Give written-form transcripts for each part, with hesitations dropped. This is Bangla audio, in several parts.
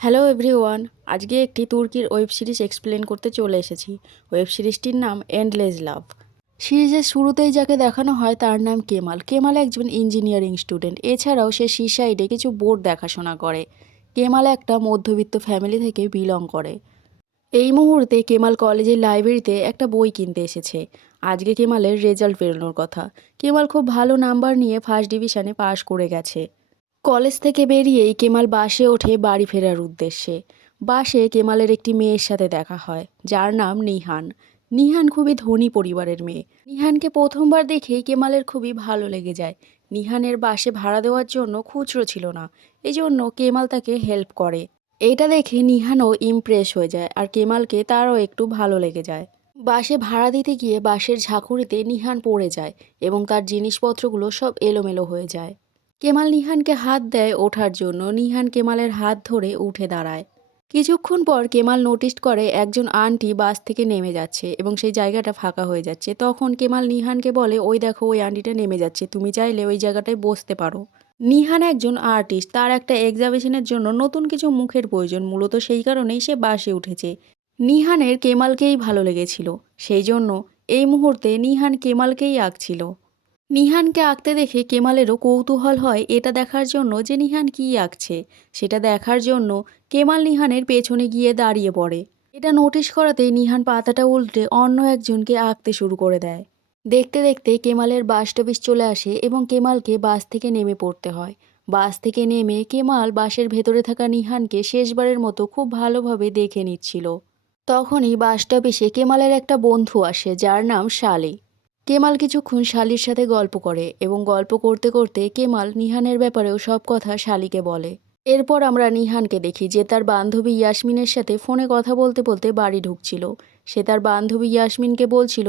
Hello everyone. আজকে একটি তুর্কির ওয়েব সিরিজ এক্সপ্লেন করতে চলে এসেছি। ওয়েব সিরিজটির নাম এন্ডলেস লাভ। সিরিজের শুরুতেই যাকে দেখানো হয় তার নাম কেমাল। কেমাল একজন ইঞ্জিনিয়ারিং স্টুডেন্ট। এছাড়াও সে সিসাইডে কিছু বোর্ড দেখাশোনা করে। কেমাল একটা মধ্যবিত্ত ফ্যামিলি থেকে বিলং করে। এই মুহূর্তে কেমাল কলেজের লাইব্রেরিতে একটা বই কিনতে এসেছে। আজকে কেমালের রেজাল্ট বেরোনোর কথা। কেমাল খুব ভালো নাম্বার নিয়ে ফার্স্ট ডিভিশনে পাশ করে গেছে। কলেজ থেকে বেরিয়েই কেমাল বাসে ওঠে বাড়ি ফেরার উদ্দেশ্যে। বাসে কেমালের একটি মেয়ের সাথে দেখা হয়, যার নাম নিহান। নিহান খুবই ধনী পরিবারের মেয়ে। নিহানকে প্রথমবার দেখেই কেমালের খুবই ভালো লেগে যায়। নিহানের বাসে ভাড়া দেওয়ার জন্য খুচরো ছিল না, এজন্য কেমাল তাকে হেল্প করে। এটা দেখে নিহানও ইমপ্রেস হয়ে যায়, আর কেমালকে তারও একটু ভালো লেগে যায়। বাসে ভাড়া দিতে গিয়ে বাসের ঝাঁকুনিতে নিহান পড়ে যায় এবং তার জিনিসপত্রগুলো সব এলোমেলো হয়ে যায়। কেমাল নিহানকে হাত দেয় ওঠার জন্য। নিহান কেমালের হাত ধরে উঠে দাঁড়ায়। কিছুক্ষণ পর কেমাল নোটিস করে একজন আন্টি বাস থেকে নেমে যাচ্ছে এবং সেই জায়গাটা ফাঁকা হয়ে যাচ্ছে। তখন কেমাল নিহানকে বলে, ওই দেখো ওই আন্টিটা নেমে যাচ্ছে, তুমি চাইলে ওই জায়গাটায় বসতে পারো। নিহান একজন আর্টিস্ট, তার একটা এক্সাবিশনের জন্য নতুন কিছু মুখের প্রয়োজন, মূলত সেই কারণেই সে বাসে উঠেছে। নিহানের কেমালকেই ভালো লেগেছিল, সেই জন্য এই মুহূর্তে নিহান কেমালকেই আঁকছিল। নিহানকে আঁকতে দেখে কেমালেরও কৌতূহল হয় এটা দেখার জন্য যে নিহান কী আঁকছে। সেটা দেখার জন্য কেমাল নিহানের পেছনে গিয়ে দাঁড়িয়ে পড়ে। এটা নোটিশ করাতেই নিহান পাতাটা উল্টে অন্য একজনকে আঁকতে শুরু করে দেয়। দেখতে দেখতে কেমালের বাস স্টপেজ চলে আসে এবং কেমালকে বাস থেকে নেমে পড়তে হয়। বাস থেকে নেমে কেমাল বাসের ভেতরে থাকা নিহানকে শেষবারের মতো খুব ভালোভাবে দেখে নিচ্ছিল। তখনই বাস স্টপেজে কেমালের একটা বন্ধু আসে, যার নাম শালি। কেমাল কিছুক্ষণ শালির সাথে গল্প করে এবং গল্প করতে করতে কেমাল নিহানের ব্যাপারেও সব কথা শালিকে বলে। এরপর আমরা নিহানকে দেখি যে তার বান্ধবী ইয়াসমিনের সাথে ফোনে কথা বলতে বলতে বাড়ি ঢুকছিল। সে তার বান্ধবী ইয়াসমিনকে বলছিল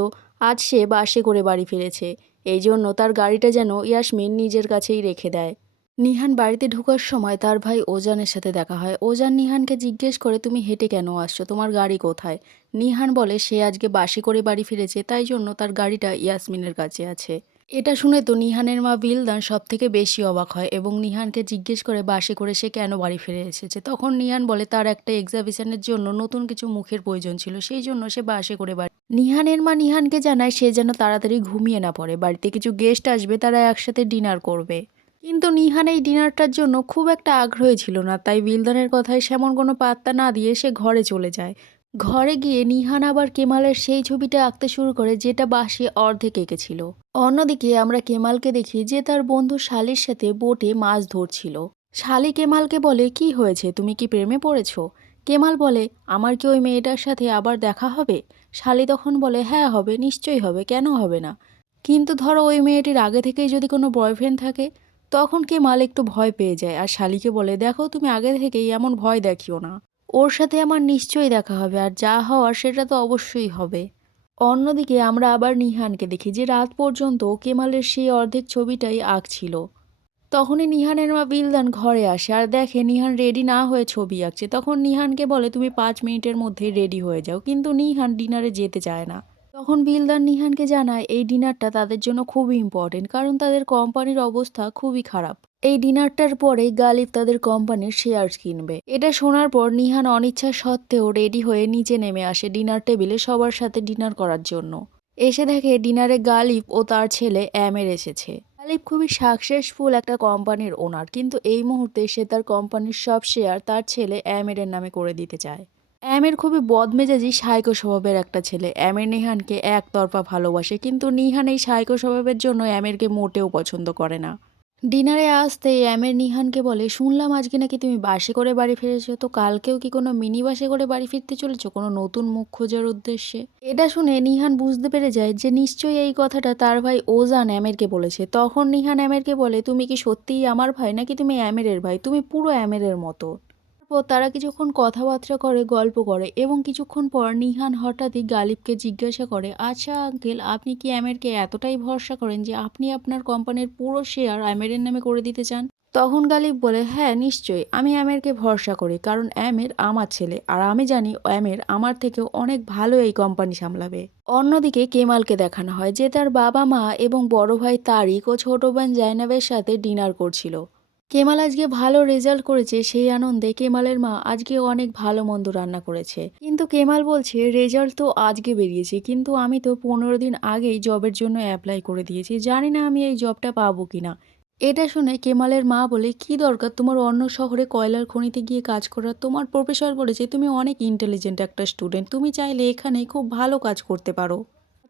আজ সে বাসে করে বাড়ি ফিরেছে, এই জন্য তার গাড়িটা যেন ইয়াসমিন নিজের কাছেই রেখে দেয়। নিহান বাড়িতে ঢোকার সময় তার ভাই ওজানের সাথে দেখা হয়। ওজান নিহানকে জিজ্ঞেস করে, তুমি হেঁটে কেন আসছো, তোমার গাড়ি কোথায়? নিহান বলে সে আজকে বাসে করে বাড়ি ফিরেছে, তাই জন্য তার গাড়িটা ইয়াসমিনের কাছে আছে। এটা শুনে তো নিহানের মা বিলদান সব থেকে বেশি অবাক হয় এবং নিহানকে জিজ্ঞেস করে বাসে করে সে কেন বাড়ি ফিরে এসেছে। তখন নিহান বলে তার একটা এক্সাবিশনের জন্য নতুন কিছু মুখের প্রয়োজন ছিল, সেই জন্য সে বাসে করে বাড়ি। নিহানের মা নিহানকে জানায় সে যেন তাড়াতাড়ি ঘুমিয়ে না পড়ে, বাড়িতে কিছু গেস্ট আসবে, তারা একসাথে ডিনার করবে। কিন্তু নিহান এই ডিনারটার জন্য খুব একটা আগ্রহী ছিল না, তাই বিলদানের কথায় সেমন কোনো পাত্তা না দিয়ে সে ঘরে চলে যায়। ঘরে গিয়ে নিহান আবার কেমালের সেই ছবিটা আঁকতে শুরু করে যেটা বাসে অর্ধেক এঁকেছিল। অন্যদিকে আমরা কেমালকে দেখি যে তার বন্ধু শালির সাথে বোটে মাছ ধরছিল। শালি কেমালকে বলে, কি হয়েছে, তুমি কি প্রেমে পড়েছো? কেমাল বলে, আমার কি ওই মেয়েটার সাথে আবার দেখা হবে? শালি তখন বলে, হ্যাঁ হবে, নিশ্চয়ই হবে, কেন হবে না। কিন্তু ধরো ওই মেয়েটির আগে থেকেই যদি কোনো বয়ফ্রেন্ড থাকে? তখন কেমাল একটু ভয় পেয়ে যায় আর শালিকে বলে, দেখো তুমি আগে থেকেই এমন ভয় দেখিও না, ওর সাথে আমার নিশ্চয়ই দেখা হবে, আর যা হওয়ার সেটা তো অবশ্যই হবে। অন্যদিকে আমরা আবার নিহানকে দেখি যে রাত পর্যন্ত কেমালের সেই অর্ধেক ছবিটাই আঁকছিল। তখনই নিহানের মা বিলদান ঘরে আসে আর দেখে নিহান রেডি না হয়ে ছবি আঁকছে। তখন নিহানকে বলে, তুমি 5 মিনিটের মধ্যে রেডি হয়ে যাও, কিন্তু নিহান ডিনারে যেতে চায় না। তখন বিলদার নিহানকে জানায় এই ডিনারটা তাদের জন্য খুবই ইম্পর্টেন্ট, কারণ তাদের কোম্পানির অবস্থা খুবই খারাপ। এই ডিনারটার পরে গালিব তাদের কোম্পানির শেয়ার কিনবে। এটা শোনার পর নিহান অনিচ্ছা সত্ত্বেও রেডি হয়ে নিচে নেমে আসে ডিনার টেবিলে সবার সাথে ডিনার করার জন্য। এসে দেখে ডিনারে গালিব ও তার ছেলে অ্যামের এসেছে। গালিব খুবই সাকসেসফুল একটা কোম্পানির ওনার, কিন্তু এই মুহূর্তে সে তার কোম্পানির সব শেয়ার তার ছেলে অ্যামেরের নামে করে দিতে চায়। অ্যামের খুবই বদমেজাজি সাইকো স্বভাবের একটা ছেলে। অ্যামের নিহানকে একতরফা ভালোবাসে, কিন্তু নিহান এই সাইকো স্বভাবের জন্য অ্যামেরকে মোটেও পছন্দ করে না। ডিনারে আসতেই অ্যামের নিহানকে বলে, শুনলাম আজকে নাকি তুমি বাসে করে বাড়ি ফিরেছো, তো কালকেও কি কোনো মিনি বাসে করে বাড়ি ফিরতে চলেছো কোনো নতুন মুখ খোঁজার উদ্দেশ্যে? এটা শুনে নিহান বুঝতে পেরে যায় যে নিশ্চয়ই এই কথাটা তার ভাই ওজান অ্যামেরকে বলেছে। তখন নিহান অ্যামেরকে বলে, তুমি কি সত্যিই আমার ভাই, নাকি তুমি অ্যামেরের ভাই? তুমি পুরো অ্যামেরের মতো। তারপর তারা কিছুক্ষণ কথাবার্তা করে, গল্প করে এবং কিছুক্ষণ পর নিহান হঠাৎই গালিবকে জিজ্ঞাসা করে, আচ্ছা আঙ্কেল, আপনি কি অ্যামেরকে এতটাই ভরসা করেন যে আপনি আপনার কোম্পানির পুরো শেয়ার অ্যামেরের নামে করে দিতে চান? তখন গালিব বলে, হ্যাঁ নিশ্চয়ই, আমি অ্যামেরকে ভরসা করি, কারণ অ্যামের আমার ছেলে, আর আমি জানি অ্যামের আমার থেকেও অনেক ভালো এই কোম্পানি সামলাবে। অন্যদিকে কেমালকে দেখানো হয় যে তার বাবা মা এবং বড় ভাই তারিক ও ছোট বোন জাইনাবের সাথে ডিনার করছিল। কেমাল আজকে ভালো রেজাল্ট করেছে সেই আনন্দে কেমালের মা আজকে অনেক ভালো মন্দ রান্না করেছে। কিন্তু কেমাল বলছে রেজাল্ট তো আজকে বেরিয়েছে, কিন্তু আমি তো 15 দিন আগেই জবের জন্য অ্যাপ্লাই করে দিয়েছি, জানি না আমি এই জবটা পাবো কিনা। এটা শুনে কেমালের মা বলে, কি দরকার তোমার অন্য শহরে কয়লার খনিতে গিয়ে কাজ করার? তোমার প্রফেসর বলেছে তুমি অনেক ইন্টেলিজেন্ট একটা স্টুডেন্ট, তুমি চাইলে এখানে খুব ভালো কাজ করতে পারো।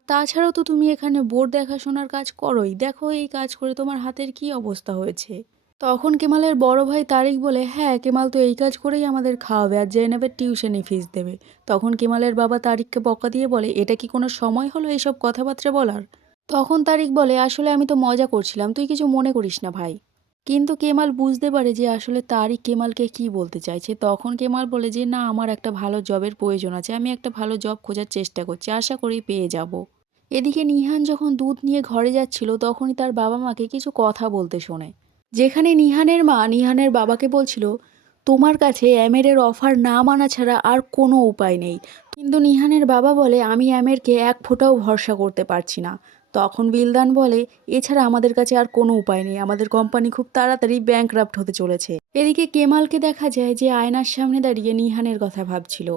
তাছাড়াও তো তুমি এখানে বোর্ড দেখাশোনার কাজ করোই, দেখো এই কাজ করে তোমার হাতের কি অবস্থা হয়েছে। তখন কেমালের বড় ভাই তারিক বলে, হ্যাঁ কেমাল তো এই কাজ করেই আমাদের খাওয়াবে আর জেনাবের টিউশনি ফিস দেবে। তখন কেমালের বাবা তারিককে বকা দিয়ে বলে, এটা কি কোনো সময় হলো এইসব কথাবার্তা বলার? তখন তারিক বলে, আসলে আমি তো মজা করছিলাম, তুই কিছু মনে করিস না ভাই। কিন্তু কেমাল বুঝতে পারে যে আসলে তারিক কেমালকে কি বলতে চাইছে। তখন কেমাল বলে যে না, আমার একটা ভালো জবের প্রয়োজন আছে, আমি একটা ভালো জব খোঁজার চেষ্টা করছি, আশা করি পেয়ে যাব। এদিকে নিহান যখন দুধ নিয়ে ঘরে যাচ্ছিল তখনই তার বাবা মাকে কিছু কথা বলতে শোনে, যেখানে নিহানের মা নিহানের বাবাকে বলছিল, তোমার কাছে অ্যামেরের অফার না মানা ছাড়া আর কোনো উপায় নেই। কিন্তু নিহানের বাবা বলে, আমি অ্যামেরকে এক ফোঁটাও ভরসা করতে পারছি না। তখন বিলদান বলে, এছাড়া আমাদের কাছে আর কোনো উপায় নেই, আমাদের কোম্পানি খুব তাড়াতাড়ি ব্যাংকরাপ্ট হতে চলেছে। এদিকে কেমালকে দেখা যায় যে আয়নার সামনে দাঁড়িয়ে নিহানের কথা ভাবছিল।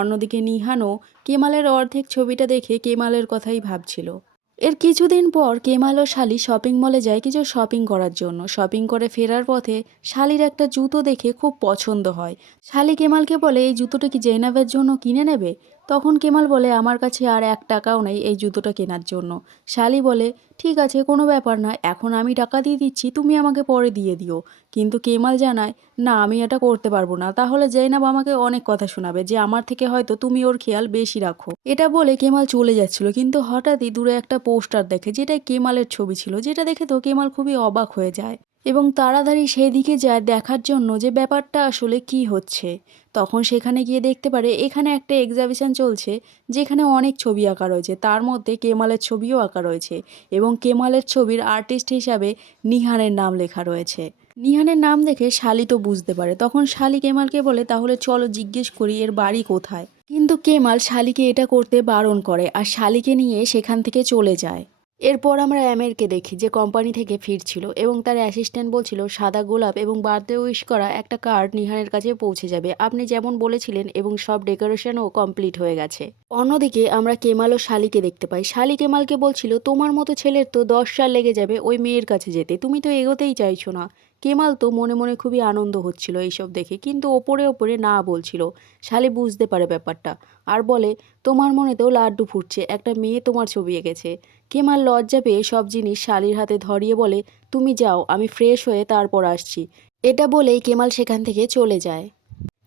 অন্যদিকে নিহানও কেমালের অর্ধেক ছবিটা দেখে কেমালের কথাই ভাবছিল। এর কিছুদিন পর কেমাল ও শালি শপিং মলে যায় কিছু শপিং করার জন্য। শপিং করে ফেরার পথে শালির একটা জুতো দেখে খুব পছন্দ হয়। শালি কেমালকে বলে, এই জুতোটা কি জেনাবের জন্য কিনে নেবে? তখন কেমাল বলে, আমার কাছে আর 1 টাকাও নেই এই জুতোটা কেনার জন্য। শালি বলে, ঠিক আছে কোনো ব্যাপার না, এখন আমি টাকা দিয়ে দিচ্ছি, তুমি আমাকে পরে দিয়ে দিও। কিন্তু কেমাল জানায়, না আমি এটা করতে পারবো না, তাহলে জেনাব আমাকে অনেক কথা শোনাবে যে আমার থেকে হয়তো তুমি ওর খেয়াল বেশি রাখো। এটা বলে কেমাল চলে যাচ্ছিল, কিন্তু হঠাৎই দূরে একটা পোস্টার দেখে যেটাই কেমালের ছবি ছিল, যেটা দেখে তো কেমাল খুবই অবাক হয়ে যায় এবং তাড়াতাড়ি সেদিকে যায় দেখার জন্য যে ব্যাপারটা আসলে কি হচ্ছে। তখন সেখানে গিয়ে দেখতে পারে এখানে একটা এক্সাবিশন চলছে, যেখানে অনেক ছবি আঁকা রয়েছে, তার মধ্যে কেমালের ছবিও আঁকা রয়েছে এবং কেমালের ছবির আর্টিস্ট হিসাবে নিহানের নাম লেখা রয়েছে। নিহানের নাম দেখে শালি তো বুঝতে পারে। তখন শালি কেমালকে বলে, তাহলে চলো জিজ্ঞেস করি এর বাড়ি কোথায়। কিন্তু কেমাল শালিকে এটা করতে বারণ করে আর শালিকে নিয়ে সেখান থেকে চলে যায়। এরপর আমরা অ্যামেরকে দেখি যে কোম্পানি থেকে ফিরছিল এবং তার অ্যাসিস্ট্যান্ট বলছিল সাদা গোলাপ এবং বার্থডে উইশ করা একটা কার্ড নিহানের কাছে পৌঁছে যাবে, আপনি যেমন বলেছিলেন, এবং সব ডেকোরেশনও কমপ্লিট হয়ে গেছে। অন্যদিকে আমরা কেমাল ও শালিকে দেখতে পাই। শালি কেমালকে বলছিল, তোমার মতো ছেলের তো 10 সাল লেগে যাবে ওই মেয়ের কাছে যেতে, তুমি তো এগোতেই চাইছো না। কেমাল তো মনে মনে খুবই আনন্দ হচ্ছিল এইসব দেখে, কিন্তু ওপরে ওপরে না বলছিল। শালি বুঝতে পারে ব্যাপারটা আর বলে, তোমার মনেতেও লাড্ডু ফুটছে, একটা মেয়ে তোমার ছবি এঁকেছে। কেমাল লজ্জা পেয়ে সব জিনিস শালির হাতে ধরিয়ে বলে, তুমি যাও, আমি ফ্রেশ হয়ে তারপর আসছি। এটা বলেই কেমাল সেখান থেকে চলে যায়।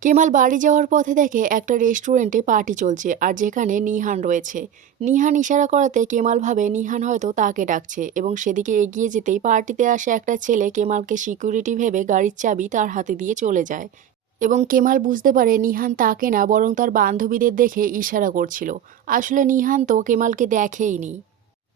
কেমাল বাড়ি যাওয়ার পথে দেখে একটা রেস্টুরেন্টে পার্টি চলছে আর যেখানে নিহান রয়েছে। নিহান ইশারা করাতে কেমাল ভাবে নিহান হয়তো তাকে ডাকছে এবং সেদিকে এগিয়ে যেতেই পার্টিতে আসে একটা ছেলে কেমালকে সিকিউরিটি ভেবে গাড়ির চাবি তার হাতে দিয়ে চলে যায় এবং কেমাল বুঝতে পারে নিহান তাকে না বরং তার বান্ধবীদের দেখে ইশারা করছিল। আসলে নিহান তো কেমালকে দেখেইনি।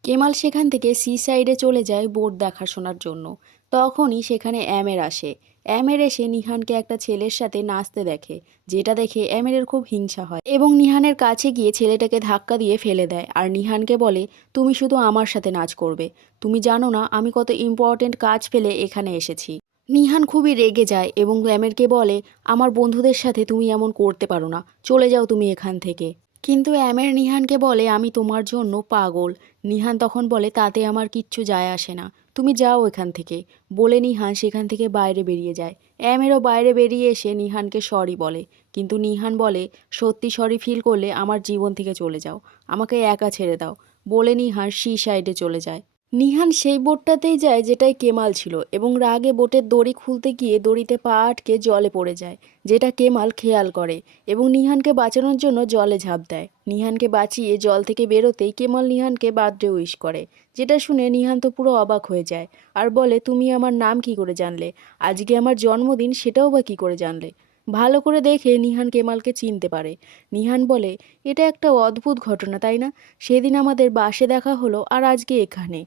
কেমাল সেখান থেকে সি সাইডে চলে যায় বোট দেখাশোনার জন্য। তখনই সেখানে অ্যামের আসে। অ্যামের এসে নিহানকে একটা ছেলের সাথে নাচতে দেখে, যেটা দেখে অ্যামেরের খুব হিংসা হয় এবং নিহানের কাছে গিয়ে ছেলেটাকে ধাক্কা দিয়ে ফেলে দেয় আর নিহানকে বলে, তুমি শুধু আমার সাথে নাচ করবে, তুমি জানো না আমি কত ইম্পর্ট্যান্ট কাজ ফেলে এখানে এসেছি। নিহান খুবই রেগে যায় এবং অ্যামেরকে বলে, আমার বন্ধুদের সাথে তুমি এমন করতে পারো না, চলে যাও তুমি এখান থেকে। কিন্তু অ্যামের নিহানকে বলে, আমি তোমার জন্য পাগল। নিহান তখন বলে, তাতে আমার কিচ্ছু যায় আসে না, তুমি যাও এখান থেকে। বলে নিহান সেখান থেকে বাইরে বেরিয়ে যায়। অ্যামেরও বাইরে বেরিয়ে এসে নিহানকে সরি বলে, কিন্তু নিহান বলে, সত্যি সরি ফিল করলে আমার জীবন থেকে চলে যাও, আমাকে একা ছেড়ে দাও। বলে নিহান সি সাইডে চলে যায়। নিহান সেই বোটটাতেই যায় যেটায় কেমাল ছিল এবং রাগে বোটের দড়ি খুলতে গিয়ে দড়িতে পা আটকে জলে পড়ে যায়, যেটা কেমাল খেয়াল করে এবং নিহানকে বাঁচানোর জন্য জলে ঝাঁপ দেয়। নিহানকে বাঁচিয়ে জল থেকে বেরোতেই কেমাল নিহানকে বার্থডে উইশ করে, যেটা শুনে নিহান তো পুরো অবাক হয়ে যায় আর বলে, তুমি আমার নাম কি করে জানলে? আজকে আমার জন্মদিন, সেটাও বা কী করে জানলে? ভালো করে দেখে নিহান কেমালকে চিনতে পারে। নিহান বলে, এটা একটা অদ্ভুত ঘটনা তাই না? সেদিন আমাদের বাসে দেখা হলো আর আজকে এখানে।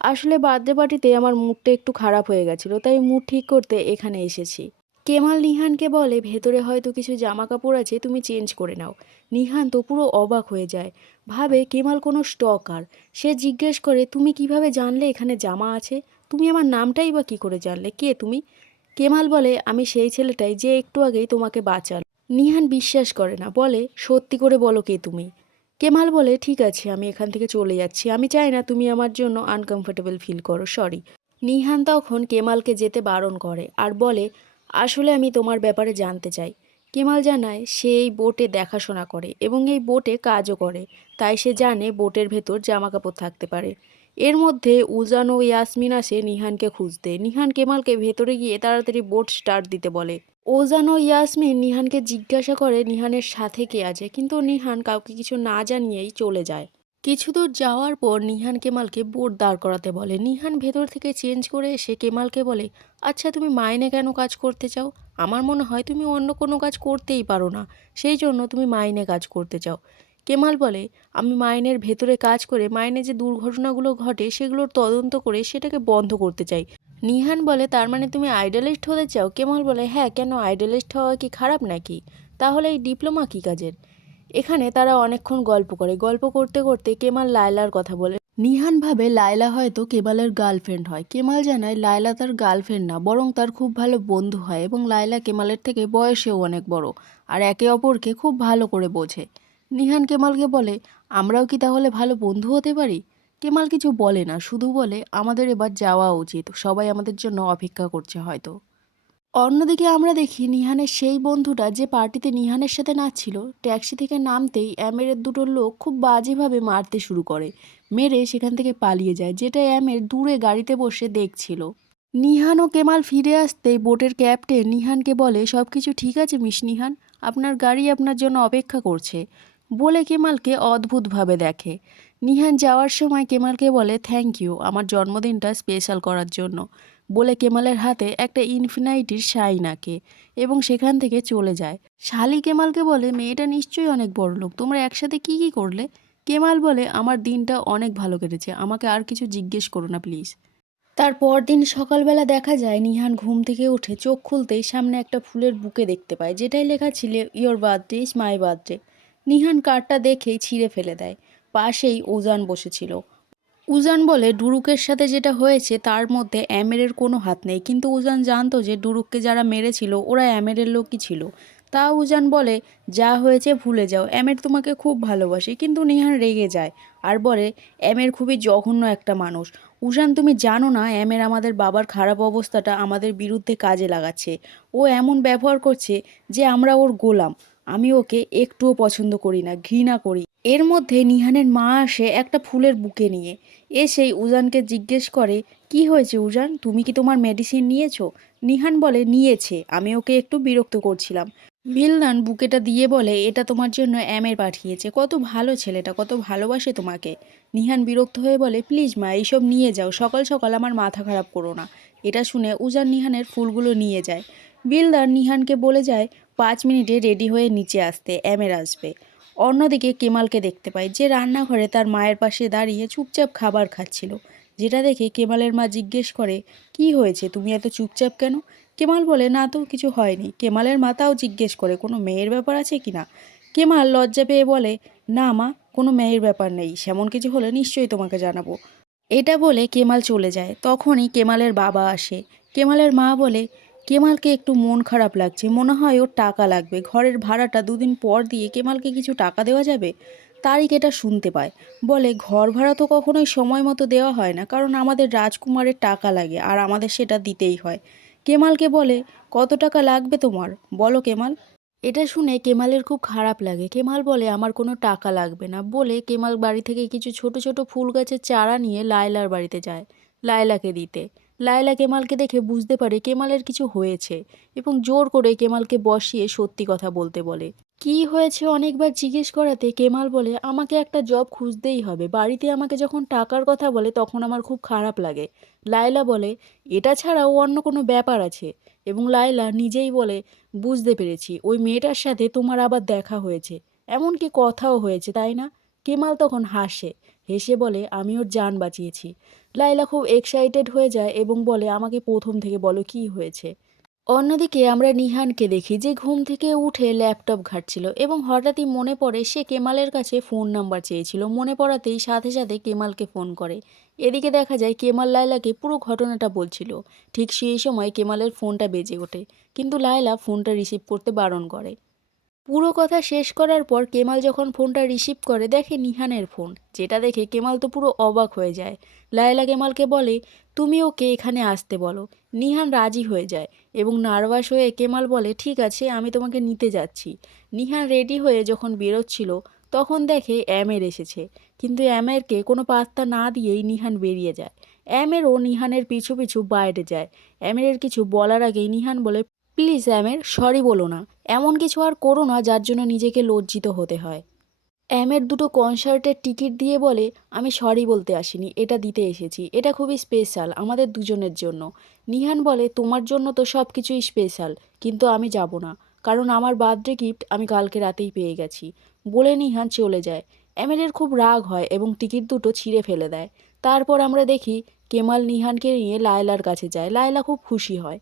আসলে বার্থডে পার্টিতে আমার মুডটা একটু খারাপ হয়ে গেছিলো, তাই মুড ঠিক করতে এখানে এসেছি। কেমাল নিহানকে বলে, ভেতরে হয়তো কিছু জামা কাপড় আছে, তুমি চেঞ্জ করে নাও। নিহান তো পুরো অবাক হয়ে যায়, ভাবে কেমাল কোনো স্টকার। সে জিজ্ঞেস করে, তুমি কিভাবে জানলে এখানে জামা আছে? তুমি আমার নামটাই বা কী করে জানলে? কে তুমি? কেমাল বলে, আমি সেই ছেলেটাই যে একটু আগেই তোমাকে বাঁচালো। নিহান বিশ্বাস করে না, বলে, সত্যি করে বলো কে তুমি। কেমাল বলে, ঠিক আছে আমি এখান থেকে চলে যাচ্ছি, আমি চাই না তুমি আমার জন্য আনকমফোর্টেবল ফিল করো, সরি। নিহান তখন কেমালকে যেতে বারণ করে আর বলে, আসলে আমি তোমার ব্যাপারে জানতে চাই। কেমাল জানায় সে এই বোটে দেখাশোনা করে এবং এই বোটে কাজও করে, তাই সে জানে বোটের ভেতর জামাকাপড় থাকতে পারে। এর মধ্যে উজান ও ইয়াসমিন আসে নিহানকে খুঁজতে। নিহান কেমালকে ভেতরে গিয়ে তাড়াতাড়ি বোট স্টার্ট দিতে বলে। ওজান ও ইয়াসমিন নিহানকে জিজ্ঞাসা করে নিহানের সাথে কে আছে, কিন্তু নিহান কাউকে কিছু না জানিয়েই চলে যায়। কিছু দূর যাওয়ার পর নিহান কেমালকে বোট দাঁড় করাতে বলে। নিহান ভেতর থেকে চেঞ্জ করে এসে কেমালকে বলে, আচ্ছা তুমি মাইনে কেন কাজ করতে চাও? আমার মনে হয় তুমি অন্য কোনো কাজ করতেই পারো না, সেই জন্য তুমি মাইনে কাজ করতে চাও। কেমাল বলে, আমি মাইনের ভেতরে কাজ করে মাইনে যে দুর্ঘটনাগুলো ঘটে সেগুলোর তদন্ত করে সেটাকে বন্ধ করতে চাই। নিহান বলে, তার মানে তুমি আইডলিস্ট হতে চাও? কেমাল বলে, হ্যাঁ, কেন, আইডলিস্ট হওয়া কি খারাপ নাকি? তাহলে এই ডিপ্লোমা কী কাজের? এখানে তারা অনেকক্ষণ গল্প করে। গল্প করতে করতে কেমাল লায়লার কথা বলে। নিহান ভাবে লায়লা হয়তো কেমালের গার্লফ্রেন্ড হয়। কেমাল জানায় লায়লা তার গার্লফ্রেন্ড না, বরং তার খুব ভালো বন্ধু হয় এবং লায়লা কেমালের থেকে বয়সেও অনেক বড় আর একে অপরকে খুব ভালো করে বোঝে। নিহান কেমালকে বলে, আমরাও কি তাহলে ভালো বন্ধু হতে পারি? কেমাল কিছু বলে না, শুধু বলে, আমাদের এবার যাওয়া উচিত, সবাই আমাদের জন্য অপেক্ষা করছে হয়তো। অন্যদিকে আমরা দেখি নিহানের সেই বন্ধুটা যে পার্টিতে নিহানের সাথে নাচছিল, ট্যাক্সি থেকে নামতেই অ্যামেরের দুটো লোক খুব বাজেভাবে মারতে শুরু করে। মেরে সেখান থেকে পালিয়ে যায়, যেটা অ্যামের দূরে গাড়িতে বসে দেখছিল। নিহান ও কেমাল ফিরে আসতেই বোটের ক্যাপ্টেন নিহানকে বলে, সব কিছু ঠিক আছে মিস নিহান, আপনার গাড়ি আপনার জন্য অপেক্ষা করছে, বলে কেমালকে অদ্ভুতভাবে দেখে। নিহান যাওয়ার সময় কেমালকে বলে, থ্যাংক ইউ আমার জন্মদিনটা স্পেশাল করার জন্য, বলে কেমালের হাতে একটা ইনফিনাইটির শাইন আঁকে এবং সেখান থেকে চলে যায়। শালি কেমালকে বলে, মেয়েটা নিশ্চয়ই অনেক বড়লোক, তোমরা একসাথে কি কি করলে? কেমাল বলে, আমার দিনটা অনেক ভালো কেটেছে, আমাকে আর কিছু জিজ্ঞেস করো না প্লিজ। তার পরদিন সকালবেলা দেখা যায় নিহান ঘুম থেকে উঠে চোখ খুলতেই সামনে একটা ফুলের বুকে দেখতে পায়, যেটাই লেখা ছিল, your birthday is my birthday. Nihan কার্ডটা দেখেই ছিঁড়ে ফেলে দেয়। পাশেই উজান বসেছিল। উজান বলে, ডুরুকের সাথে যেটা হয়েছে তার মধ্যে অ্যামেরের কোনো হাত নেই, কিন্তু উজান জানতো যে ডুরুককে যারা মেরেছিল ওরা অ্যামেরের লোকই ছিল। তা উজান বলে, যা হয়েছে ভুলে যাও, অ্যামের তোমাকে খুব ভালোবাসে। কিন্তু নিহান রেগে যায় আর বলে, অ্যামের খুবই জঘন্য একটা মানুষ। উজান, তুমি জানো না অ্যামের আমাদের বাবার খারাপ অবস্থাটা আমাদের বিরুদ্ধে কাজে লাগাচ্ছে। ও এমন ব্যবহার করছে যে আমরা ওর গোলাম। আমি ওকে একটুও পছন্দ করি না, ঘৃণা করি। এর মধ্যে নিহানের মা আসে একটা ফুলের বুকে নিয়ে। এসেই উজানকে জিজ্ঞেস করে, কি হয়েছে উজান, তুমি কি তোমার মেডিসিন নিয়েছো? নিহান বলে, নিয়েছে, আমি ওকে একটু বিরক্ত করছিলাম। মিলনান বুকেটা দিয়ে বলে, এটা তোমার জন্য অ্যামের পাঠিয়েছে, কত ভালো ছেলেটা, কত ভালোবাসে তোমাকে। নিহান বিরক্ত হয়ে বলে, প্লিজ মা এইসব নিয়ে যাও, সকাল সকাল আমার মাথা খারাপ করো না। এটা শুনে উজান নিহানের ফুলগুলো নিয়ে যায়। বিলদার নিহানকে বলে যায় 5 মিনিটে রেডি হয়ে নিচে আসতে, অ্যামের আসবে। অন্যদিকে কেমালকে দেখতে পায়, যে রান্নাঘরে তার মায়ের পাশে দাঁড়িয়ে চুপচাপ খাবার খাচ্ছিল। যেটা দেখে কেমালের মা জিজ্ঞেস করে, কি হয়েছে, তুমি এত চুপচাপ কেন? কেমাল বলে, না তো কিছু হয়নি। কেমালের মা তাও জিজ্ঞেস করে, কোনো মেয়ের ব্যাপার আছে কি না? কেমাল লজ্জা পেয়ে বলে, না মা, কোনো মেয়ের ব্যাপার নেই, সেমন কিছু হলে নিশ্চয়ই তোমাকে জানাবো। এটা বলে কেমাল চলে যায়। তখনই কেমালের বাবা আসে। কেমালের মা বলে, কেমালকে একটু মন খারাপ লাগছে, মনে হয় ওর টাকা লাগবে, ঘরের ভাড়াটা 2 দিন পর দিয়ে কেমালকে কিছু টাকা দেওয়া যাবে? তারিক এটা শুনতে পায়, বলে, ঘর ভাড়া তো কখনোই সময় মতো দেওয়া হয় না, কারণ আমাদের রাজকুমারের টাকা লাগে আর আমাদের সেটা দিতেই হয়। কেমালকে বলে, কত টাকা লাগবে তোমার, বলো কেমাল। এটা শুনে কেমালের খুব খারাপ লাগে। কেমাল বলে, আমার কোনো টাকা লাগবে না, বলে কেমাল বাড়ি থেকে কিছু ছোট ছোট ফুল গাছের চারা নিয়ে লায়লার বাড়িতে যায় লায়লাকে দিতে। লায়লা কেমালকে দেখে বুঝতে পারে কেমালের কিছু হয়েছে এবং জোর করে কেমালকে বসিয়ে সত্যি কথা বলতে বলে। কি হয়েছে অনেকবার জিজ্ঞেস করাতে কেমাল বলে, আমাকে একটা জব খুঁজতেই হবে, বাড়িতে আমাকে যখন টাকার কথা বলে তখন আমার খুব খারাপ লাগে। লায়লা বলে, এটা ছাড়াও অন্য কোনো ব্যাপার আছে? এবং লায়লা নিজেই বলে, বুঝতে পেরেছি, ওই মেয়েটার সাথে তোমার আবার দেখা হয়েছে, এমনকি কথাও হয়েছে, তাই না? কেমাল তখন হাসে। হেসে বলে, আমি ওর জান বাঁচিয়েছি। লায়লা খুব এক্সাইটেড হয়ে যায় এবং বলে, আমাকে প্রথম থেকে বলো কি হয়েছে। অন্যদিকে আমরা নিহানকে দেখি যে ঘুম থেকে উঠে ল্যাপটপ ঘাঁটছিল এবং হঠাৎই মনে পড়ে সে কেমালের কাছে ফোন নাম্বার চেয়েছিল। মনে পড়াতেই সাথে সাথে কেমালকে ফোন করে। এদিকে দেখা যায় কেমাল লায়লাকে পুরো ঘটনাটা বলছিল। ঠিক সেই সময় কেমালের ফোনটা বেজে ওঠে, কিন্তু লায়লা ফোনটা রিসিভ করতে বারণ করে। পুরো কথা শেষ করার পর কেমাল যখন ফোনটা রিসিভ করে দেখে নিহানের ফোন, যেটা দেখে কেমাল তো পুরো অবাক হয়ে যায়। লায়লা কেমালকে বলে, তুমি ওকে এখানে আসতে বলো। নিহান রাজি হয়ে যায় এবং নার্ভাস হয়ে কেমাল বলে, ঠিক আছে, আমি তোমাকে নিতে যাচ্ছি। নিহান রেডি হয়ে যখন বেরোচ্ছিল তখন দেখে অ্যামের এসেছে, কিন্তু অ্যামেরকে কোনো পাত্তা না দিয়েই নিহান বেরিয়ে যায়। অ্যামেরও নিহানের পিছু পিছু বাইরে যায়। অ্যামের কিছু বলার আগেই নিহান বলে, প্লিজ অ্যামের, সরি বলো না, এমন কিছু আর করো না যার জন্য নিজেকে লজ্জিত হতে হয়। অ্যামের দুটো কনসার্টের টিকিট দিয়ে বলে, আমি সরি বলতে আসিনি, এটা দিতে এসেছি, এটা খুবই স্পেশাল আমাদের দুজনের জন্য। নিহান বলে, তোমার জন্য তো সব কিছুই স্পেশাল, কিন্তু আমি যাব না, কারণ আমার বার্থডে গিফট আমি কালকে রাতেই পেয়ে গেছি। বলে নিহান চলে যায়। অ্যামের খুব রাগ হয় এবং টিকিট দুটো ছিঁড়ে ফেলে দেয়। তারপর আমরা দেখি কেমাল নিহানকে নিয়ে লায়লার কাছে যায়। লায়লা খুব খুশি হয়।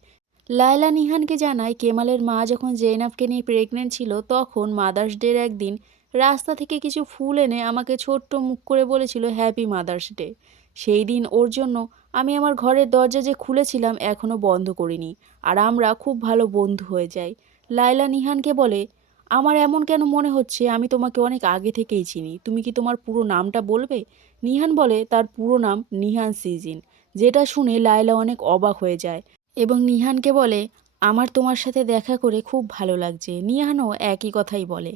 লায়লা নিহানকে জানায় কেমালের মা যখন জেনাবকে নিয়ে প্রেগনেন্ট ছিল তখন মাদার্স ডের একদিন রাস্তা থেকে কিছু ফুল এনে আমাকে ছোট্ট মুখ করে বলেছিল হ্যাপি মাদার্স ডে। সেই দিন ওর জন্য আমি আমার ঘরের দরজা যে খুলেছিলাম এখনও বন্ধ করিনি, আর আমরা খুব ভালো বন্ধু হয়ে যাই। লায়লা নিহানকে বলে, আমার এমন কেন মনে হচ্ছে আমি তোমাকে অনেক আগে থেকেই চিনি, তুমি কি তোমার পুরো নামটা বলবে? নিহান বলে তার পুরো নাম নিহান সিজিন, যেটা শুনে লায়লা অনেক অবাক হয়ে যায় এবং নিহানকে বলে, আমার তোমার সাথে দেখা করে খুব ভালো লাগছে। নিহানও একই কথাই বলে।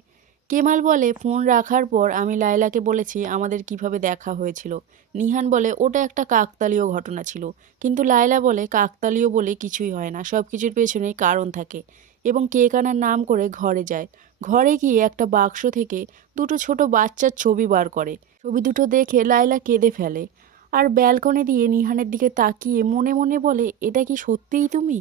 কেমাল বলে, ফোন রাখার পর আমি লায়লাকে বলেছি আমাদের কিভাবে দেখা হয়েছিল। নিহান বলে, ওটা একটা কাকতালীয় ঘটনা ছিল। কিন্তু লায়লা বলে, কাকতালীয় বলে কিছুই হয় না, সব কিছুর পেছনেই কারণ থাকে। এবং কেক আনার নাম করে ঘরে যায়। ঘরে গিয়ে একটা বাক্স থেকে দুটো ছোট বাচ্চার ছবি বার করে। ছবি দুটো দেখে লায়লা কেঁদে ফেলে আর ব্যালকনি দিয়ে নিহানের দিকে তাকিয়ে মনে মনে বলে, এটা কি সত্যিই তুমি?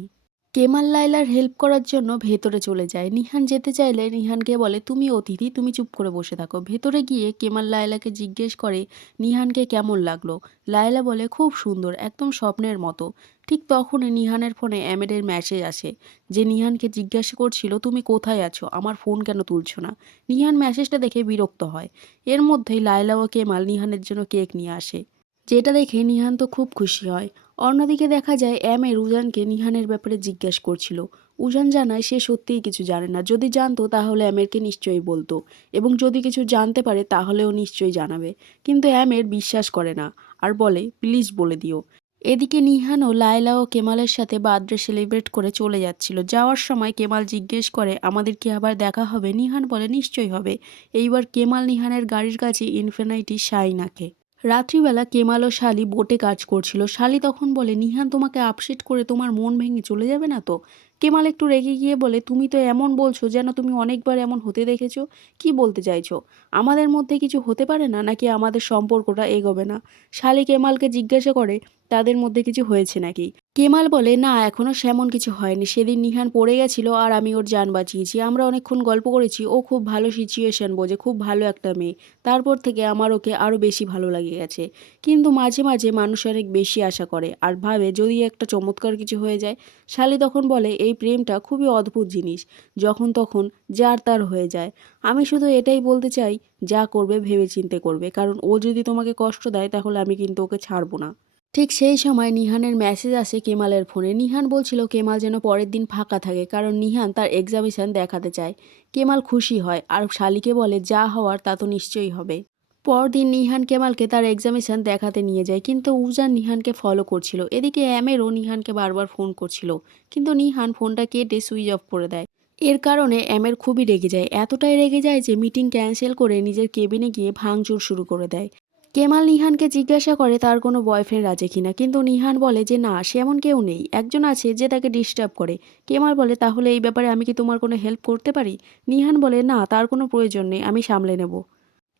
কেমাল লায়লার হেল্প করার জন্য ভেতরে চলে যায়। নিহান যেতে চাইলে নিহানকে বলে, তুমি অতিথি, তুমি চুপ করে বসে থাকো। ভেতরে গিয়ে কেমাল লায়লাকে জিজ্ঞেস করে নিহানকে কেমন লাগলো। লায়লা বলে, খুব সুন্দর, একদম স্বপ্নের মতো। ঠিক তখনই নিহানের ফোনে অ্যামেডের মেসেজ আসে, যে নিহানকে জিজ্ঞাসা করছিল, তুমি কোথায় আছো, আমার ফোন কেন তুলছো না। নিহান মেসেজটা দেখে বিরক্ত হয়। এর মধ্যেই লায়লা ও কেমাল নিহানের জন্য কেক নিয়ে আসে, যেটা দেখে নিহান তো খুব খুশি হয়। অন্যদিকে দেখা যায় অ্যামের উজানকে নিহানের ব্যাপারে জিজ্ঞেস করছিল। উজান জানায় সে সত্যিই কিছু জানে না, যদি জানতো তাহলে অ্যামেরকে নিশ্চয়ই বলতো, এবং যদি কিছু জানতে পারে তাহলেও নিশ্চয়ই জানাবে। কিন্তু অ্যামের বিশ্বাস করে না আর বলে, প্লিজ বলে দিও। এদিকে নিহানও লায়লা ও কেমালের সাথে বার্থডে সেলিব্রেট করে চলে যাচ্ছিল। যাওয়ার সময় কেমাল জিজ্ঞেস করে, আমাদের কি আবার দেখা হবে? নিহান বলে, নিশ্চয়ই হবে। এইবার কেমাল নিহানের গাড়ির কাছে ইনফিনিটি শাইন আঁকে। রাত্রিবেলা কেমাল ও শালি বোটে কাজ করছিল। শালি তখন বলে, নিহান তোমাকে আপসেট করে তোমার মন ভেঙে চলে যাবে না তো? কেমাল একটু রেগে গিয়ে বলে, তুমি তো এমন বলছো যেন তুমি অনেকবার এমন হতে দেখেছো। কি বলতে চাইছো? আমাদের মধ্যে কিছু হতে পারে না, নাকি আমাদের সম্পর্কটা এগোবে না? শালি কেমালকে জিজ্ঞাসা করে, তাদের মধ্যে কিছু হয়েছে নাকি? কেমাল বলে, না, এখনও সেমন কিছু হয়নি। সেদিন নিহান পড়ে গেছিল আর আমি ওর জান বাঁচিয়েছি। আমরা অনেকক্ষণ গল্প করেছি, ও খুব ভালো সিচুয়েশন বোঝে, খুব ভালো একটা মেয়ে। তারপর থেকে আমার ওকে আরও বেশি ভালো লাগে গেছে। কিন্তু মাঝে মাঝে মানুষ অনেক বেশি আশা করে আর ভাবে যদি একটা চমৎকার কিছু হয়ে যায়। শালি তখন বলে, এই প্রেমটা খুবই অদ্ভুত জিনিস, যখন তখন যার তার হয়ে যায়। আমি শুধু এটাই বলতে চাই, যা করবে ভেবেচিন্তে করবে, কারণ ও যদি তোমাকে কষ্ট দেয় তাহলে আমি কিন্তু ওকে ছাড়বো না। ঠিক সেই সময় নিহানের মেসেজ আসে কেমালের ফোনে। নিহান বলছিল কেমাল যেন পরের দিন ফাঁকা থাকে, কারণ নিহান তার এক্সামিশন দেখাতে চায়। কেমাল খুশি হয় আর শালিকে বলে, যা হওয়ার তা তো নিশ্চয়ই হবে। পরদিন নিহান কেমালকে তার এক্সামিশন দেখাতে নিয়ে যায়, কিন্তু উজান নিহানকে ফলো করছিল। এদিকে অ্যামেরও নিহানকে বারবার ফোন করছিল, কিন্তু নিহান ফোনটা কেটে সুইচ অফ করে দেয়। এর কারণে অ্যামের খুবই রেগে যায়, এতটাই রেগে যায় যে মিটিং ক্যান্সেল করে নিজের কেবিনে গিয়ে ভাঙচুর শুরু করে দেয়। কেমাল নিহানকে জিজ্ঞাসা করে তার কোনো বয়ফ্রেন্ড আছে কিনা, কিন্তু নিহান বলে যে না, সে এমন কেউ নেই, একজন আছে যে তাকে ডিস্টার্ব করে। কেমাল বলে, তাহলে এই ব্যাপারে আমি কি তোমার কোনো হেল্প করতে পারি? নিহান বলে, না, তার কোনো প্রয়োজন নেই, আমি সামলে নেব।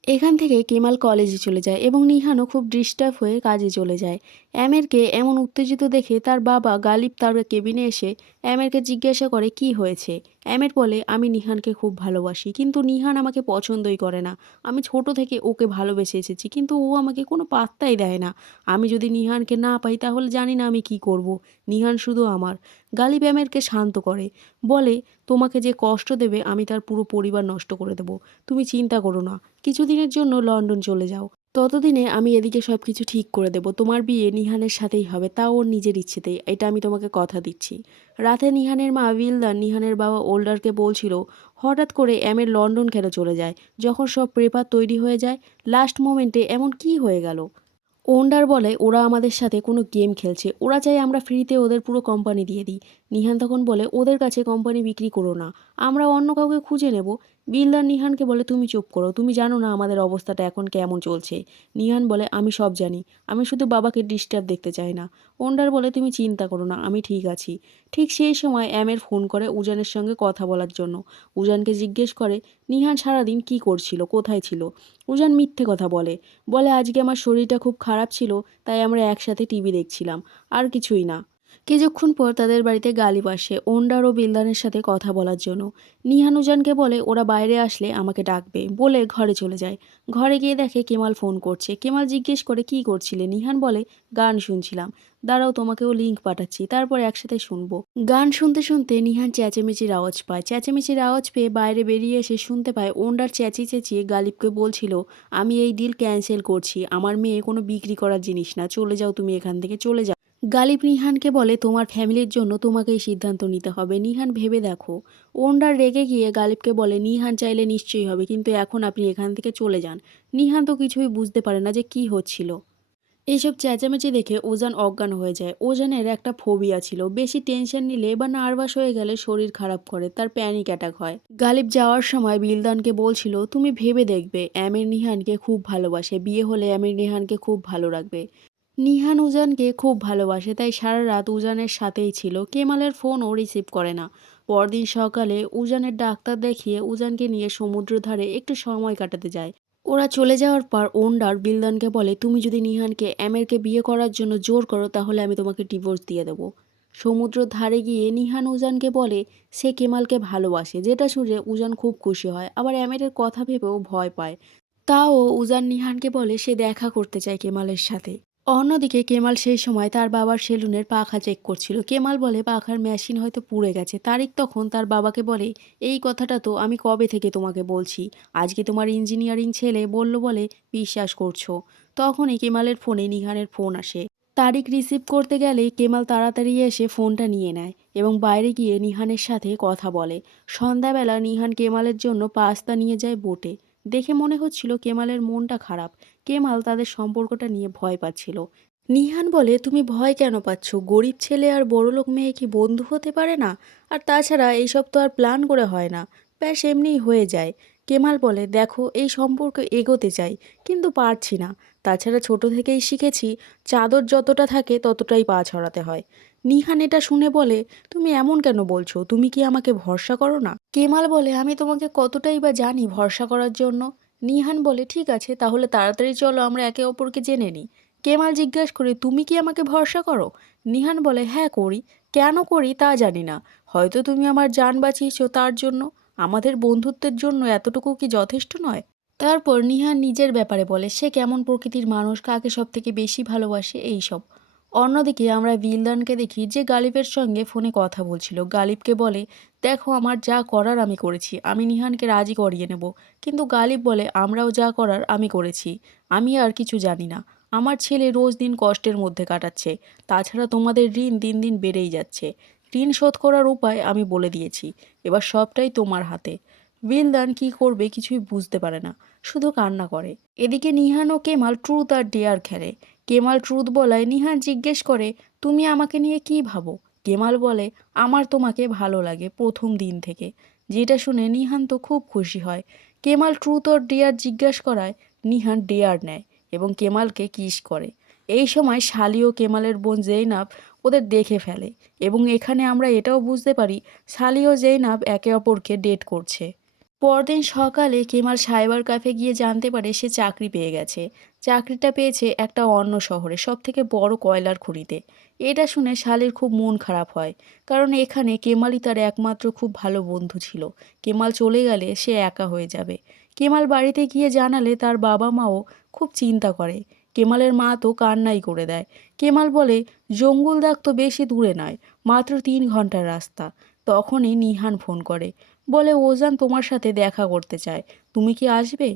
এখান থেকে কেমাল কলেজে চলে যায় এবং নিহানও খুব ডিস্টার্ব হয়ে কাজে চলে যায়। অ্যামেরকে এমন উত্তেজিত দেখে তার বাবা গালিব তার কেবিনে এসে অ্যামেরকে জিজ্ঞাসা করে কি হয়েছে। অ্যামের বলে আমি নিহানকে খুব ভালোবাসি, কিন্তু নিহান আমাকে পছন্দই করে না। আমি ছোট থেকে ওকে ভালোবেসে এসেছি, কিন্তু ও আমাকে কোনো পাত্তাই দেয় না। আমি যদি নিহানকে না পাই তাহলে জানি না আমি কি করব। নিহান শুধু আমার। গালিব অ্যামেরকে শান্ত করে, বলে তোমাকে যে কষ্ট দেবে আমি তার পুরো পরিবার নষ্ট করে দেব। তুমি চিন্তা করো না, কিছুদিনের জন্য লন্ডন চলে যাও। ততদিনে আমি এদিকে সব কিছু ঠিক করে দেব। তোমার বিয়ে নিহানের সাথেই হবে, তাও ওর নিজের ইচ্ছেতেই। এটা আমি তোমাকে কথা দিচ্ছি। রাতে নিহানের মা বিলদান নিহানের বাবা ওল্ডারকে বলছিল হঠাৎ করে অ্যামের লন্ডন কেন চলে যায়। যখন সব পেপার তৈরি হয়ে যায়, লাস্ট মোমেন্টে এমন কি হয়ে গেল। ওন্ডার বলে ওরা আমাদের সাথে কোনো গেম খেলছে, ওরা চায় আমরা ফ্রিতে ওদের পুরো কোম্পানি দিয়ে দিই। নিহান তখন বলে ওদের কাছে কোম্পানি বিক্রি করো না, আমরা অন্য কাউকে খুঁজে নেব। বিলদার নিহানকে বলে তুমি চুপ করো, তুমি জানো না আমাদের অবস্থাটা এখন কেমন চলছে। নিহান বলে আমি সব জানি, আমি শুধু বাবাকে ডিস্টার্ব দেখতে চাই না। ওন্ডার বলে তুমি চিন্তা করো না, আমি ঠিক আছি। ঠিক সেই সময় অ্যামের ফোন করে উজানের সঙ্গে কথা বলার জন্য। উজানকে জিজ্ঞেস করে নিহান সারাদিন কি করছিল, কোথায় ছিল। উজান মিথ্যে কথা বলে, বলে আজকে আমার শরীরটা খুব খারাপ ছিল, তাই আমরা একসাথে টিভি দেখছিলাম, আর কিছুই না। কিছুক্ষণ পর তাদের বাড়িতে গালিব আসে ওন্ডার ও বিলদানের সাথে কথা বলার জন্য। নিহান উজানকে বলে ওরা বাইরে আসলে আমাকে ডাকবে, বলে ঘরে চলে যায়। ঘরে গিয়ে দেখে কেমাল ফোন করছে। কেমাল জিজ্ঞেস করে কি করছিলে। নিহান বলে গান শুনছিলাম, দাঁড়াও তোমাকেও লিঙ্ক পাঠাচ্ছি, তারপর একসাথে শুনবো। গান শুনতে শুনতে নিহান চেঁচেমেচির আওয়াজ পায়। চেঁচেমেচির আওয়াজ পেয়ে বাইরে বেরিয়ে এসে শুনতে পায় ওন্ডার চেঁচিয়ে চেঁচিয়ে গালিবকে বলছিল আমি এই ডিল ক্যান্সেল করছি, আমার মেয়ে কোনো বিক্রি করার জিনিস না, চলে যাও তুমি এখান থেকে, চলে যাও। গালিব নিহানকে বলে তোমার ফ্যামিলির জন্য তোমাকেই সিদ্ধান্ত নিতে হবে, নিহান ভেবে দেখো। ওন্ডার রেগে গিয়ে গালিবকে বলে নিহান চাইলে নিশ্চয়ই হবে, কিন্তু এখন আপনি এখান থেকে চলে যান। নিহান তো কিছুই বুঝতে পারে না যে কি হচ্ছিল। এইসব চেঁচামেচি দেখে ওজান অজ্ঞান হয়ে যায়। ওজানের একটা ফোবিয়া ছিল, বেশি টেনশন নিলে বা নার্ভাস হয়ে গেলে শরীর খারাপ করে, তার প্যানিক অ্যাটাক হয়। গালিব যাওয়ার সময় বিলদানকে বলছিল তুমি ভেবে দেখবে, অ্যামির নিহানকে খুব ভালোবাসে, বিয়ে হলে অ্যামির নিহানকে খুব ভালো রাখবে। নিহান উজানকে খুব ভালোবাসে, তাই সারা রাত উজানের সাথেই ছিল। কেমালের ফোনও রিসিভ করে না। পরদিন সকালে উজানের ডাক্তার দেখিয়ে উজানকে নিয়ে সমুদ্র ধারে একটু সময় কাটাতে যায়। ওরা চলে যাওয়ার পর ওন্ডার বিলদানকে বলে তুমি যদি নিহানকে অ্যামেরকে বিয়ে করার জন্য জোর করো তাহলে আমি তোমাকে ডিভোর্স দিয়ে দেবো। সমুদ্র ধারে গিয়ে নিহান উজানকে বলে সে কেমালকে ভালোবাসে, যেটা শুনে উজান খুব খুশি হয়, আবার অ্যামেরের কথা ভেবেও ভয় পায়। তাও উজান নিহানকে বলে সে দেখা করতে চায় কেমালের সাথে। অন্যদিকে কেমাল সেই সময় তার বাবার সেলুনের পাখা চেক করছিল। কেমাল বলে পাখার মেশিন হয়তো পুড়ে গেছে। তারিক তখন তার বাবাকে বলে এই কথাটা তো আমি কবে থেকে তোমাকে বলছি, আজকে তোমার ইঞ্জিনিয়ারিং ছেলে বলল বলে বিশ্বাস করছো। তখনই কেমালের ফোনে নিহানের ফোন আসে। তারিক রিসিভ করতে গেলেই কেমাল তাড়াতাড়ি এসে ফোনটা নিয়ে নেয় এবং বাইরে গিয়ে নিহানের সাথে কথা বলে। সন্ধ্যাবেলা নিহান কেমালের জন্য পাস্তা নিয়ে যায় বোটে। দেখে মনে হচ্ছিল কেমালের মনটা খারাপ। কেমাল তাদের সম্পর্কটা নিয়ে ভয় পাচ্ছিল। নিহান বলে তুমি ভয় কেন পাচ্ছ, গরিব ছেলে আর বড়লোক মেয়ে কি বন্ধু হতে পারে না? আর তাছাড়া এইসব তো আর প্ল্যান করে হয় না, ব্যাস এমনিই হয়ে যায়। কেমাল বলে দেখো এই সম্পর্ক এগোতে চাই, কিন্তু পারছি না। তাছাড়া ছোট থেকেই শিখেছি চাদর যতটা থাকে ততটাই পা ছড়াতে হয়। নিহান এটা শুনে বলে তুমি এমন কেন বলছো, তুমি কি আমাকে ভরসা করো না? কেমাল বলে আমি তোমাকে কতটাই বা জানি ভরসা করার জন্য। নিহান বলে ঠিক আছে, তাহলে তাড়াতাড়ি চলো আমরা একে অপরকে জেনে নিই। কেমাল জিজ্ঞাসা করে তুমি কি আমাকে ভরসা করো? নিহান বলে হ্যাঁ করি, কেন করি তা জানি না, হয়তো তুমি আমার জান বাঁচিয়েছো তার জন্য। আমাদের বন্ধুত্বের জন্য এতটুকু কি যথেষ্ট নয়? তারপর নিহান নিজের ব্যাপারে বলে সে কেমন প্রকৃতির মানুষ, কাকে সব থেকে বেশি ভালোবাসে, এইসব। অন্যদিকে আমরা বিলদানকে দেখি যে গালিবের সঙ্গে ফোনে কথা বলছিল। গালিবকে বলে দেখো আমার যা করার আমি করেছি, আমি নিহানকে রাজি করিয়ে নেব। কিন্তু গালিব বলে আমরাও যা করার আমি করেছি, আমি আর কিছু জানি না। আমার ছেলে রোজ দিন কষ্টের মধ্যে কাটাচ্ছে, তাছাড়া তোমাদের ঋণ দিন দিন বেড়েই যাচ্ছে। ঋণ শোধ করার উপায় আমি বলে দিয়েছি, এবার সবটাই তোমার হাতে। বিলদান কি করবে কিছুই বুঝতে পারে না, শুধু কান্না করে। এদিকে নিহান ও কেমাল ট্রুথ আর ডেয়ার খেলে। কেমাল ট্রুথ বলায় নিহান জিজ্ঞেস করে তুমি আমাকে নিয়ে কি ভাবো? কেমাল বলে আমার তোমাকে ভালো লাগে প্রথম দিন থেকে। যেটা শুনে নিহান তো খুব খুশি হয়। কেমাল ট্রুথ ওর ডেয়ার জিজ্ঞাসা করায় নিহান ডেয়ার নেয় এবং কেমালকে কিস করে। এই সময় শালি ও কেমালের বোন জেইনাব ওদের দেখে ফেলে এবং এখানে আমরা এটাও বুঝতে পারি শালি ও জেইনাব একে অপরকে ডেট করছে। পরদিন সকালে কেমাল সাইবার ক্যাফে গিয়ে জানতে পারে সে চাকরি পেয়ে গেছে। চাকরিটা পেয়েছে একটা অন্য শহরে সবথেকে বড় কয়লার খনিতে। এটা শুনে শালির খুব মন খারাপ হয়, কারণ এখানে কেমালই তার একমাত্র খুব ভালো বন্ধু ছিল। কেমাল চলে গেলে সে একা হয়ে যাবে। কেমাল বাড়িতে গিয়ে জানালে তার বাবা মাও খুব চিন্তা করে। কেমালের মা তো কান্নাই করে দেয়। কেমাল বলে, জঙ্গলদাগ তো বেশি দূরে নয়, মাত্র 3 ঘন্টার রাস্তা। তখনই নিহান ফোন করে, বলে ওজান তোমার সাথে দেখা করতে চায়, তুমি কি আসবে?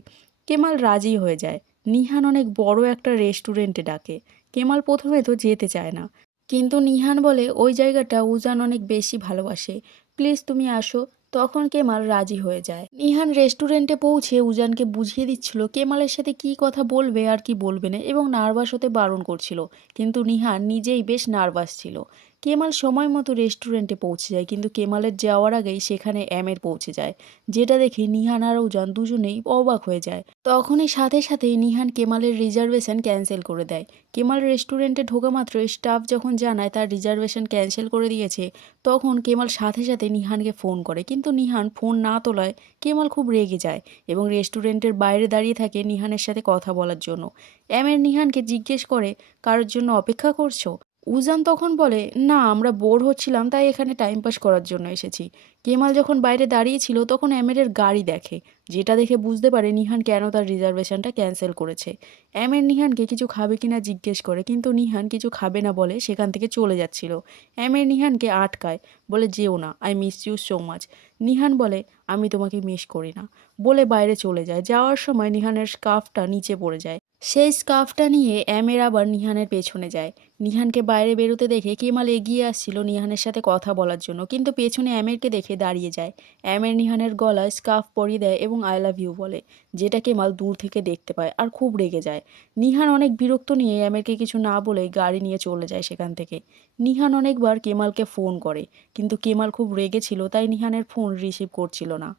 কেমাল রাজি হয়ে যায়। নিহান অনেক বড় একটা রেস্টুরেন্টে ডাকে। কেমাল প্রথমে তো যেতে চায় না, কিন্তু নিহান বলে ওই জায়গাটা উজান অনেক বেশি ভালোবাসে, প্লিজ তুমি আসো। তখন কেমাল রাজি হয়ে যায়। নিহান রেস্টুরেন্টে পৌঁছে উজানকে বুঝিয়ে দিচ্ছিল কেমালের সাথে কি কথা বলবে আর কি বলবে না, এবং নার্ভাস হতে বারণ করছিল। কিন্তু নিহান নিজেই বেশ নার্ভাস ছিল। কেমাল সময় মতো রেস্টুরেন্টে পৌঁছে যায়, কিন্তু কেমালের যাওয়ার আগেই সেখানে অ্যামের পৌঁছে যায়, যেটা দেখে নিহান আর উজান দুজনেই অবাক হয়ে যায়। তখনই সাথে সাথেই নিহান কেমালের রিজার্ভেশন ক্যান্সেল করে দেয়। কেমাল রেস্টুরেন্টে ঢোকা মাত্র স্টাফ যখন জানায় তার রিজার্ভেশন ক্যান্সেল করে দিয়েছে, তখন কেমাল সাথে সাথে নিহানকে ফোন করে, কিন্তু নিহান ফোন না তোলায় কেমাল খুব রেগে যায় এবং রেস্টুরেন্টের বাইরে দাঁড়িয়ে থাকে নিহানের সাথে কথা বলার জন্য। অ্যামের নিহানকে জিজ্ঞেস করে, কারোর জন্য অপেক্ষা করছো? উজান তখন বলে, না, আমরা বোর হচ্ছিলাম তাই এখানে টাইম পাস করার জন্য এসেছি। কেমাল যখন বাইরে দাঁড়িয়েছিল তখন অ্যামেরের গাড়ি দেখে, যেটা দেখে বুঝতে পারে নিহান কেন তার রিজার্ভেশনটা ক্যান্সেল করেছে। অ্যামের নিহানকে কিছু খাবে কিনা জিজ্ঞেস করে, কিন্তু নিহান কিছু খাবে না বলে সেখান থেকে চলে যাচ্ছিল। অ্যামের নিহানকে আটকায়, বলে যেও না, I miss you so much. Nihan বলে, আমি তোমাকে মিস করি না, বলে বাইরে চলে যায়। যাওয়ার সময় নিহানের স্কার্ফটা নিচে পড়ে যায়। সেই স্কার্ফটা নিয়ে অ্যামের আবার নিহানের পেছনে যায়। নিহানকে বাইরে বেরোতে দেখে কেমাল এগিয়ে আসছিল নিহানের সাথে কথা বলার জন্য, কিন্তু পেছনে অ্যামেরকে দেখে দাঁড়িয়ে যায়। অ্যামের নিহানের গলায় স্কার্ফ পরিয়ে দেয় এবং আই লাভ ইউ বলে, যেটা কেমাল দূর থেকে দেখতে পায় আর খুব রেগে যায়। নিহান অনেক বিরক্ত নিয়ে অ্যামেরকে কিছু না বলে গাড়ি নিয়ে চলে যায় সেখান থেকে। নিহান অনেকবার কেমালকে ফোন করে, কিন্তু কেমাল খুব রেগে ছিল তাই নিহানের ফোন রিসিভ করছিল না।